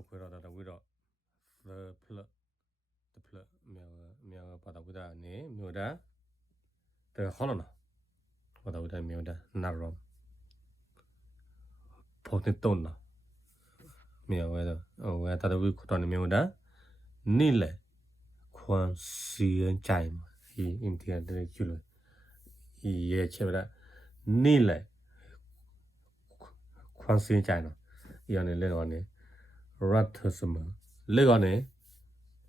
လို့ခွဲတော့တာဝိတော့ the plot the plot မြေပါတာဝိတာနေမြို့တာတဲ့ခေါလနာပါတာဝိတာမြို့တာနာရောပေါ်တဲ့တုံးနာမြေဝဲတော့ဝဲတာဝိခတော်နေမြို့တာနိလေခွန်စီရင်ချိုင်ဒီအိန္ဒိယတဲ့ကျလို့ရဲ့ချေဗလာနိလေခွန်စီရင်ချိုင်နော်ဒီအနေလဲတော့နေရတ်သစမလေကနေ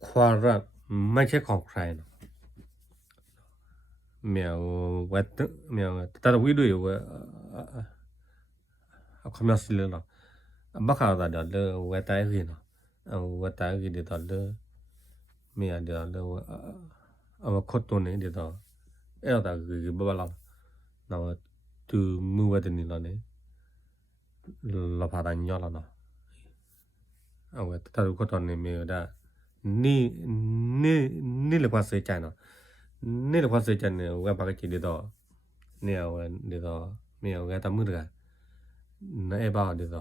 ခွာရတ်ไม่ใช่ของใครเนาะแมวเวทแมวแต่ละวิดีโอเอาคำนั้นสิเลยเนาะบักข่าวแต่เดี๋ยวเลยเวทไอ้พี่เนาะเอาเวทไอ้พี่เดี๋ยวเลยเมียเดี๋ยวเลยเอามาคดตัวนี้เดี๋ยวเออแต่คือบ้าเราเนาะตูมือเวทนี่เราเนี่ยเราพาดันยอดแล้วเนาะเอาเวทแต่ละคดตัวนี้มีได้นี่เลยความเสียใจเนาะนี่เลยความเสียใจเนี่ยว่าปากจีเดียวเนี่ยว่าเดี๋ยวเมียว่าตามมือเลยนั่นเอบ้าเดี๋ยวว่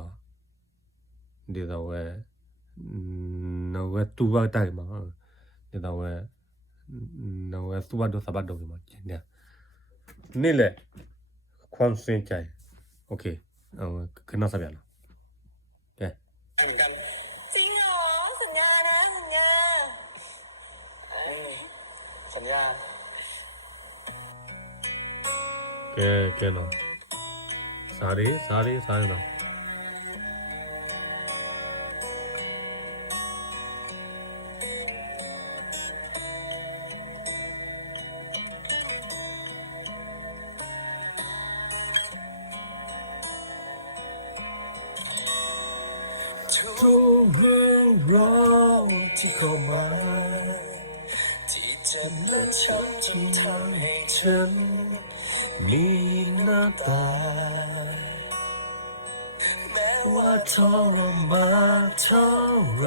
านั่นว่าตัวตายมาเดี๋ยวว่านั่นว่าตัวดูสบายดูมาเนี่ยนี่แหละความเสียใจโอเคเอาขึ้นมาสักอย่างนะโอเคจริงเหรอสัญญานะสัญญาสัญญาแกเนาะสารีเนาะทุกเรื่องราวที่เข้ามาที่จะมาชักจนทำให้ฉันมีหน้าตาแม้ว่าทรมานเท่าไร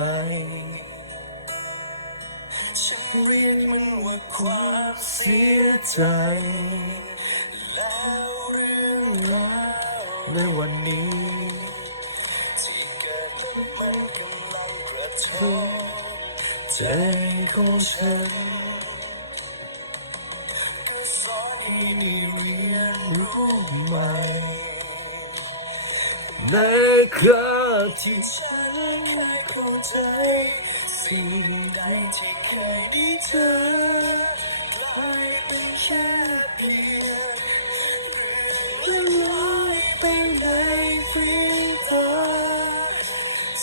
ฉันเรียกมันว่าความเสียใจแล้วเรื่องราวในวันนี้มันกำลังกระทบใจของฉันสอนให้เรียนรู้ใหม่ในคราที่ฉันไม่เข้าใจสิ่งใดที่เคยได้เจอกลายเป็นแค่เพียงเรื่องราวแต่ในวิตา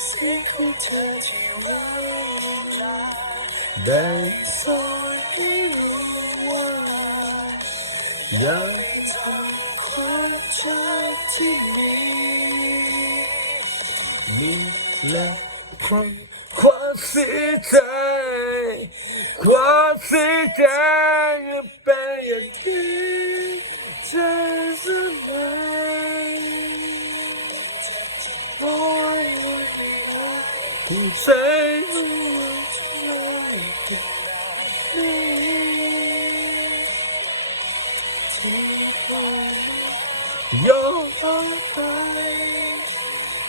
สิ่งของเธอที่ไร้ลาได้สอนให้รู้ว่ายังทำความรักที่มีและความเสียใจเป็นอย่างที่ใจสลายโอ้ยผู้ใจยอมตาย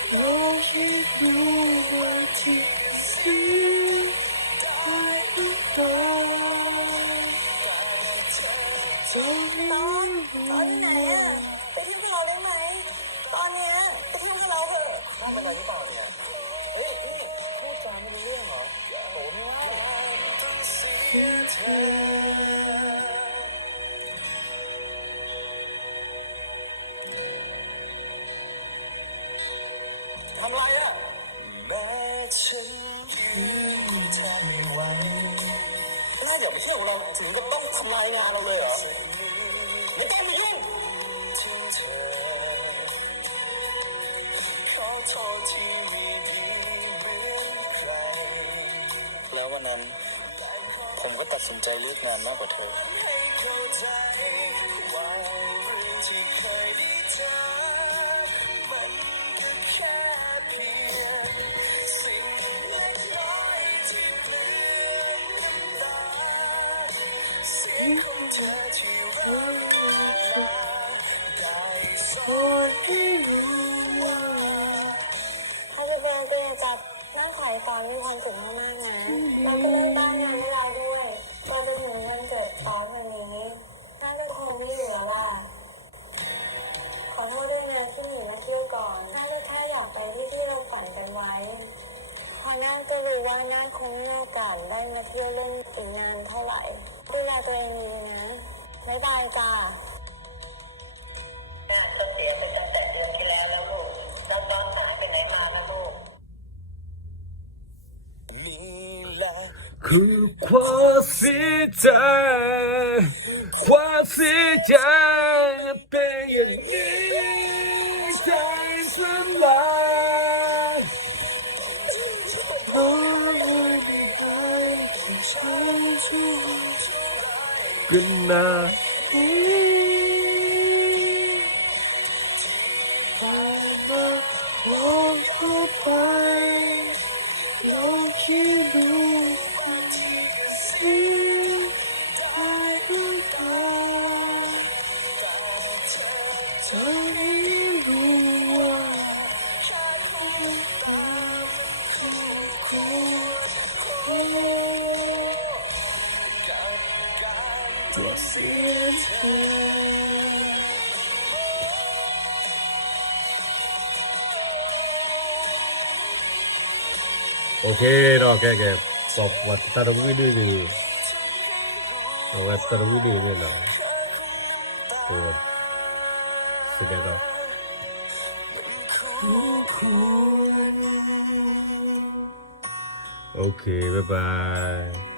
เราให้ดูว่าที่สิ่งได้ทุกตาตอนที่ไหนไปเที่ยวกับเราได้ไหมตอนเนี้ยไปเที่ยวกับเราเถอะไม่เป็นไรหรือเปล่าเนี่ยเฮ้ยนี่พูดจาไม่รู้เรื่องเหรอโตไม่ว่าทำไรอ่ะแม้ฉันยังทำไม่ไหวน่าอย่าไปเที่ยวของเราถึงจะต้องทำลายงานเราเลยเหรอไม่ต้องมายุ่งทิ้งเธอขอโทษที่ไม่ดีเหมือนใครแล้ววันนั้นผมก็ตัดสินใจเลือกงานมากกว่าเธอเข้าใจว่าเรื่องที่เคยได้เจอมันก็แค่เพียงสิ่งเล็กน้อยที่เปลี่ยนน้ำตาเสียงของเธอที่ไร้ลาได้สอนให้รู้ว่า เขาจะเป็นจับหน้า น่าขายตอนมีความสุขมากๆนะเราก็เล่นบ้านเราไม่ได้ด้วยเราจะถึงวันเกิดตอนวันนี้น่าจะทนไม่อยู่แล้วว่าขอโทษด้วยนะที่หนีมาเที่ยวก่อนน่าจะแค่อยากไปที่เราฝันกันไว้คราวหน้าจะรู้ว่าน่าคงไม่มีโอกาสได้มาเที่ยวเล่นอีกนานเท่าไหร่ดูแลตัวเองดีนะบ๊ายบายจ้าจะเสียไปตั้งแต่เดือนที่แล้วแล้วลูกน้องๆหายไปไหนมานะลูก นี่แหละ คือความเสียใจความเสียใจเป็นอย่างนี้ใจสลายกันนาโอเคเนาะแกบอกว่าตาวิดีนี่ว่าตาวิดีนี่เนาะตัวเสร็จแล้วโอเคบ๊ายบาย